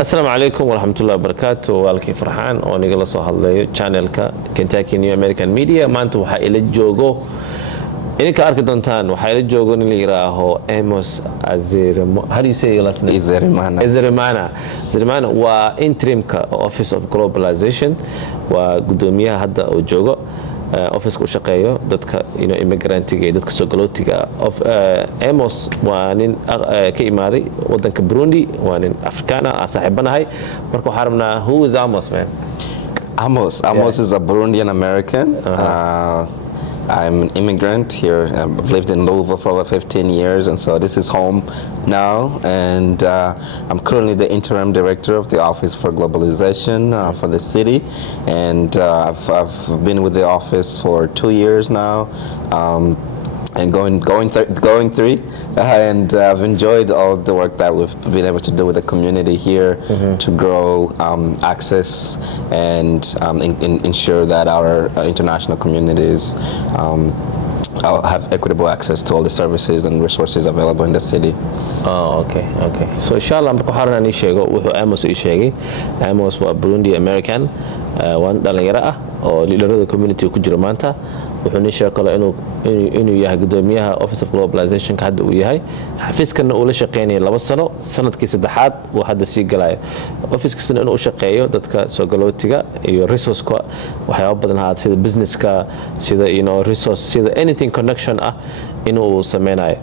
Asalaamu calaykum waraxmatullahi wabarakaatu. Walaalkii Farxaan oo nigala soo hadlayo channelka Kentucky New American Media. Maanta waxaa ila joogo idinka arki doontaan waxaa ila joogo nin la yiraaho Amos Izerimana. How do you say your last name? Izerimana waa interimka Office of Globalization. Waa gudoomiyaha hadda oo joogo office ku shaqeeyo dadka immigrant-iga iyo dadka soo galootiga Amos waa nin ka imaaday wadanka Burundi, waa nin Afrikaana ah, saaxiibanahay. Marka waxaan rabnaa, who is Amos, man? Amos is a Burundian American. I'm an immigrant here. I've lived in Louisville for over 15 years, and so this is home now. And I'm currently the interim director of the Office for Globalization for the city. And I've been with the office for 2 years now. And going 3, and I've enjoyed all the work that we've been able to do with the community here to grow access and ensure that our international communities have equitable access to all the services and resources available in the city. Oh, okay. So inshallah marka waxaan rabnaa sheego wuxuu Amos ii sheegay. Amos waa Burundi American, waan dhalinyaro ah oo liderada community ku jira maanta. wuxuu ni sheekalo inuu yahay gudoomiyaha Office of Globalization ka hadda uu yahay xafiiskana uu la shaqeynaya 2 sano sanadkii saddexaad uu hadda sii galayo office-kiisana inuu u shaqeeyo dadka soo galootiga iyo resource-ka waxyaabo badan ha sida business-ka sida resource sida anything connection ah inuu sameynayo.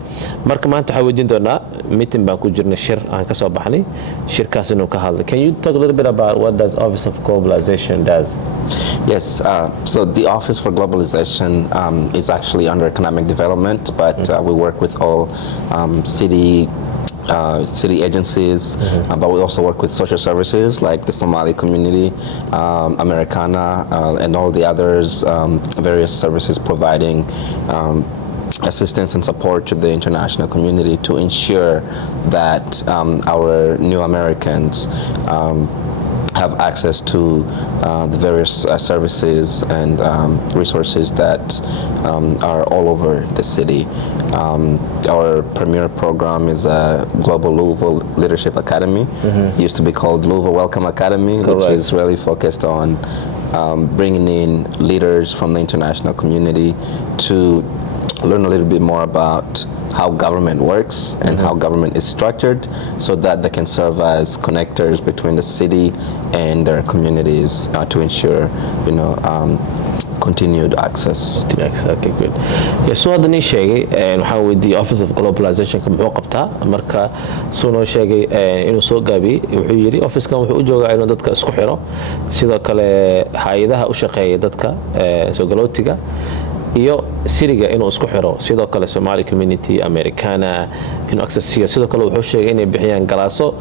Marka maanta waxaan weydiin doonaa meeting baan ku jirnay shir aan ka soo baxnay shirkaas inuu ka hadlo. Can you talk a little bit about what does Office of Globalization does? Yes, so the Office for Globalization is actually under economic development, but we work with all city agencies, but we also work with social services like the Somali community, Americana, and all the others, various services providing assistance and support to the international community to ensure that our new Americans have access to the various services and resources that are all over the city. Our premier program is Global Louisville Leadership Academy. It used to be called Louisville Welcome Academy, which is really focused on bringing in leaders from the international community to learn a little bit more about how government works and how government is structured so that they can serve as connectors between the city and their communities to ensure, continued access. Okay, good. So hadda ni sheegay waxaa weydiiyay Office of Globalization ka muxuu qabtaa marka soo noo sheegay inuu soo gaabiyay wuxuu yiri office-kan wuxuu u joogaa inuu dadka isku xiro sidoo kale hay'adaha u shaqeeya dadka soo galootiga iyo siriga inuu isku xiro sidoo kale Somali community Americana inuu access siiyo sidoo kale wuxuu sheegay inay bixiyaan galaaso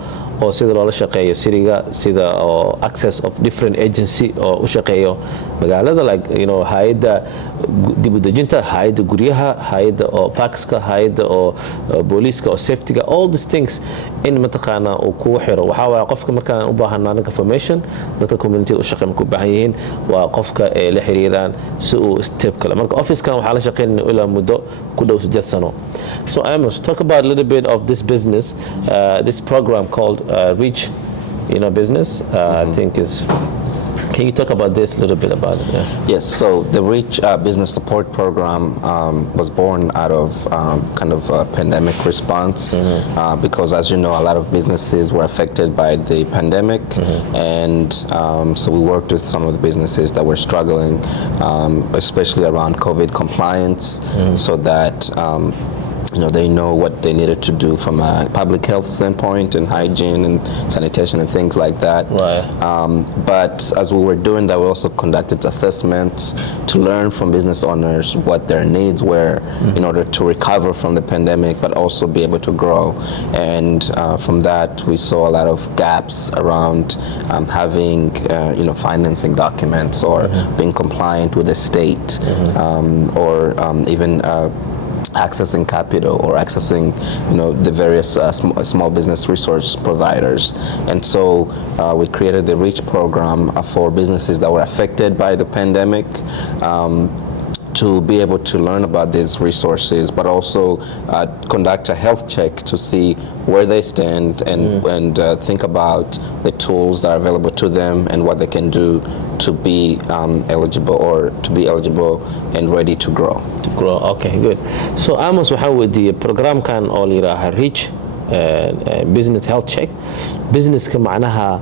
oo sida loola shaqeeyo siriga sida oo access of different agency oo u shaqeeyo magaalada like hay'adda dib u dejinta hay'adda guryaha hay'adda oo parkska hay'adda oo booliska oo safety-ga all these things in mataqaana uu ku xiro waxa waa qofka markaan u baahanaa information dadka community u shaqeyn ku baahan yihiin waa qofka la xiriiraan si uu step kale marka office-kan waxaa la shaqeynaa ilaa muddo ku dhow 8 sano. So Amos, talk about a little bit of this business, this program called Reach business. I think is. Can you talk about this a little bit about it? Yeah. Yes, so the Reach Business Support Program was born out of kind of a pandemic response because, as you know, a lot of businesses were affected by the pandemic, and so we worked with some of the businesses that were struggling, especially around COVID compliance, so that they know what they needed to do from a public health standpoint and hygiene and sanitation and things like that. Right. But as we were doing that, we also conducted assessments to learn from business owners what their needs were in order to recover from the pandemic, but also be able to grow. And from that, we saw a lot of gaps around having, financing documents or being compliant with the state or even accessing capital or accessing, the various small business resource providers. And so we created the REACH program for businesses that were affected by the pandemic to be able to learn about these resources, but also conduct a health check to see where they stand and think about the tools that are available to them and what they can do to be eligible and ready to grow. Okay, good. So Amos, waxaa weydiiyey programkan oo la yidhaaha reach business health check. Businesska macnaha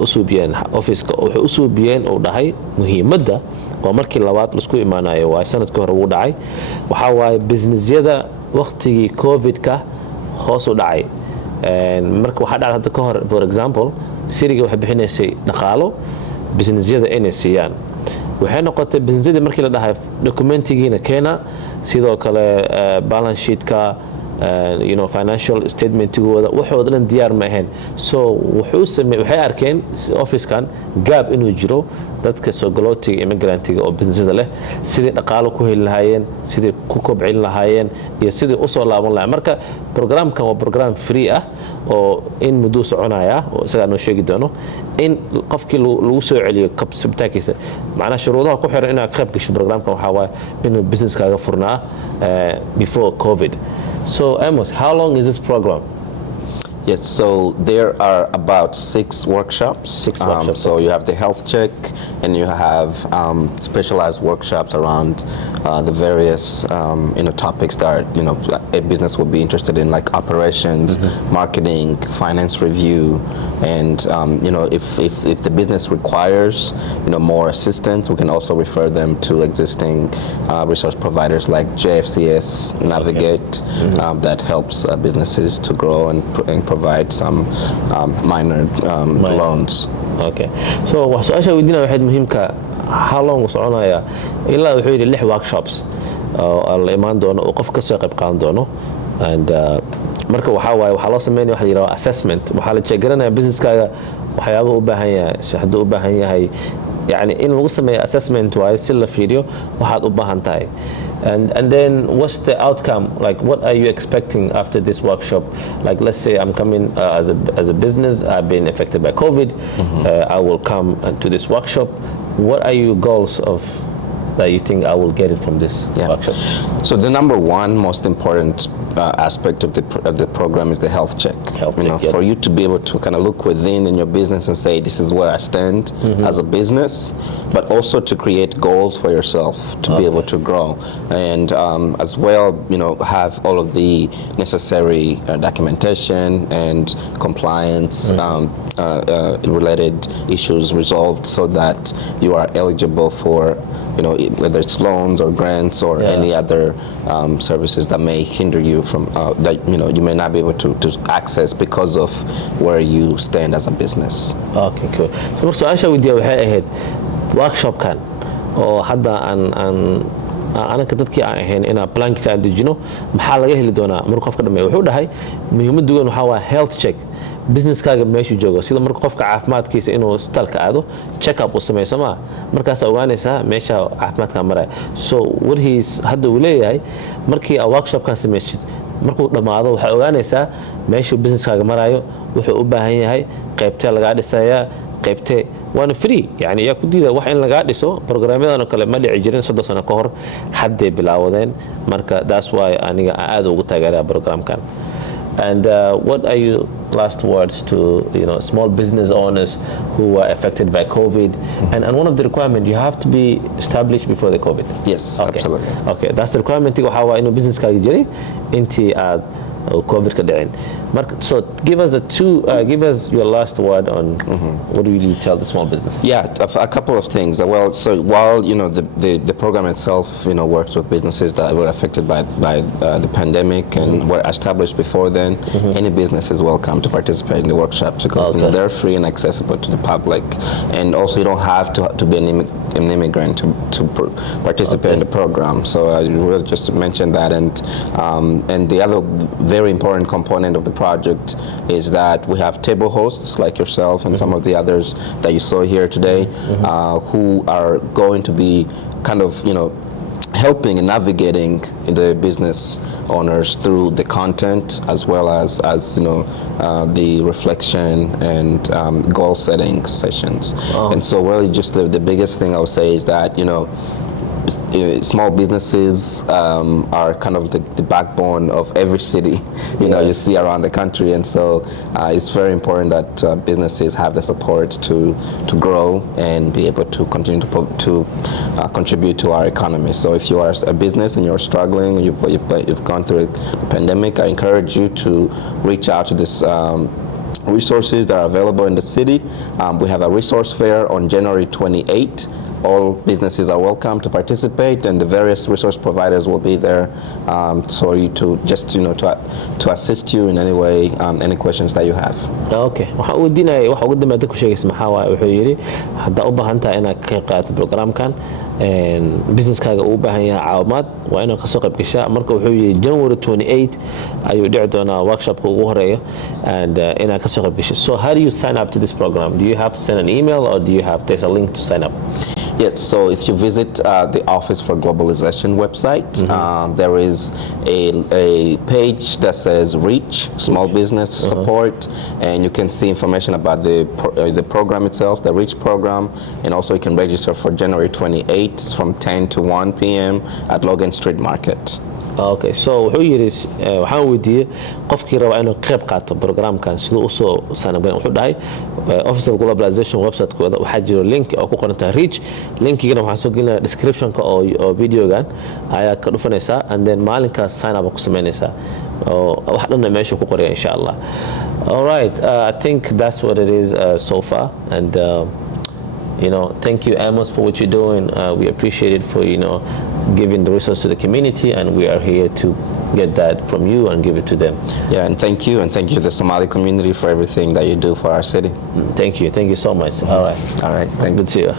u suubiyeen officeka waxay u suubiyeen uu dhahay muhiimadda waa markii labaad laisku imaanayo waa sanadkii hore uu dhacay waxaa waaye businessyada waqtigii covid-ka hoos u dhacay marka waxaa dhacay hadda ka hor for example siriga waxay bixinaysay dhaqaalo businessyada inay siiyaan waxay noqotay businessyada markii la dhahay documentigiina keena sidoo kale balance sheetka financial statementigooda waxooda dhan diyaar ma ahayn so waxay arkeen officekan gaab inuu jiro dadka sogolootiga immigrantiga oo businessyada leh sidii dhaqaalo ku heli lahaayeen sidii ku kobcin lahaayeen iyo sidii u soo laaban lahaayeen marka programkan waa program free ah oo in muddo soconaya oo isaga noo sheegi doono in qofkii lagu soo celiyo kabsabtaakiisa macnaha shuruudaha ku xiran inaad qayb gasho programkan waxaa waaye inuu businesskaaga furnaa before covid. So Amos, how long is this program? Yes, so there are about 6 workshops. 6 workshops. So you have the health check, and you have specialized workshops around the various topics that a business will be interested in, like operations, marketing, finance review, and if the business requires more assistance, we can also refer them to existing resource providers like JFCS, Navigate, that helps businesses to grow and provide some minor loans. Okay. So su-aasha weydiina waxayd muhiimka how long soconaya ilaa wuxuu yidhi 6 workshops oo la imaan doono oo qof ka soo qayb qaadan doono and marka waxaa loo sameynaya waxa la yidhahdo assessment waxaa la jeegaranaya businesskaaga waxyaabaha u baahan yahay si hadduu u baahan yahay yani in lagu sameeyo assessment waayo si la fiiriyo waxaad u baahan tahay. And then what's the outcome? Like, what are you expecting after this workshop? Like, let's say I'm coming as a business, I've been affected by COVID, I will come to this workshop. What are your goals that you think I will get it from this workshop? So the number one most important aspect of the program is the health check. For you to be able to kind of look within in your business and say, this is where I stand as a business, but also to create goals for yourself to be able to grow, and as well, have all of the necessary documentation and compliance related issues resolved, so that you are eligible for whether it's loans or grants or any other services that may hinder you from that you may not be able to access because of where you stand as a business. Okay, cool. So marka su-aasha weydiiya waxay ahayd workshopkan oo hadda anaka dadkii aan ahayn inaan plankita aan dejino maxaa laga heli doonaa marka qofka dhameeyo wuxuu dhahay muhiimadda weyn waxaa waa health check businesskaaga meeshuu joogo sida marka qofka caafimaadkiisa inuu isbitaalka aado check up uu sameeyo somaa markaasaa ogaanaysaa meesha caafimaadkaa maraya so warhiis hadda uu leeyahay markii aa workshopkan samaysid markuu dhammaado waxaa ogaanaysaa meeshuu businesskaaga marayo wuxuu u baahan yahay qaybtee lagaa dhisayaa qaybtee waana free yani yaa ku diida wax in lagaa dhiso programyadan oo kale ma dhici jirin 3 sano ka hor hadday bilaawadeen marka that's why aniga aad ugu taageeraa programkan. And what are your last words to small business owners who were affected by COVID? And one of the requirements, you have to be established before the COVID. Yes, absolutely. Okay, that's the requirement. How I know business kaaga jiray intii aad COVID ka dhicin. So give us your last word on what do you tell the small business? Yeah, a couple of things. Well, so while the program itself works with businesses that were affected by the pandemic and were established before then, any business is welcome to participate in the workshops because they're free and accessible to the public, and also you don't have to be an immigrant to participate in the program. So I will just mention that, and the other very important component of the project is that we have table hosts like yourself and some of the others that you saw here today, who are going to be kind of helping and navigating the business owners through the content as well as the reflection and goal setting sessions. And so really just the biggest thing I would say is that small businesses are kind of the backbone of every city, you see around the country, and so it's very important that businesses have the support to grow and be able to continue to contribute to our economy. So if you are a business and you're struggling, you've gone through a pandemic, I encourage you to reach out to this resources that are available in the city. We have a resource fair on January 28th. All businesses are welcome to participate, and the various resource providers will be there for you to just to assist you in any way, any questions that you have. Okay, waxaan weydiinayay waxa ugu dambeeyay ku sheegaysa maxaa waaye wuxuu yiri hadda u baahan tahay inaad ka qayb qaadato programkan businesskaaga uu u baahan yahay caawimaad waa inaad ka soo qayb gashaa marka wuxuu yiri January 28 ayuu dhici doonaa workshopka ugu horeeya and inaad ka soo qayb gasho. So how do you sign up to this program? Do you have to send an email or do you have there's a link to sign up? Yes, so if you visit the Office for Globalization website, there is a page that says Reach, Small Business Support, and you can see information about the program itself, the Reach program, and also you can register for January 28th from 10 to 1 p.m. at Logan Street Market. Okay, so wuxuu yiri waxaan weydiiyay qofkii raba inuu qayb qaato programkan sidoo u soo sanabeen wuxuu dhahay Office of Globalization website-kooda waxaa jiro link oo ku qoran tahay Reach linkigana waxaan soo gelinaa description-ka oo videogan ayaa ka dhufanaysaa and then maalinkaas sign up ku sameynaysaa wax dhanna meesha ku qoraya insha Allah. All right, I think that's what it is so far, and thank you Amos for what you're doing. We appreciate it for giving the resource to the community, and we are here to get that from you and give it to them. Yeah, and thank you to the Somali community for everything that you do for our city. Thank you so much. All right, thank you. Good to see you.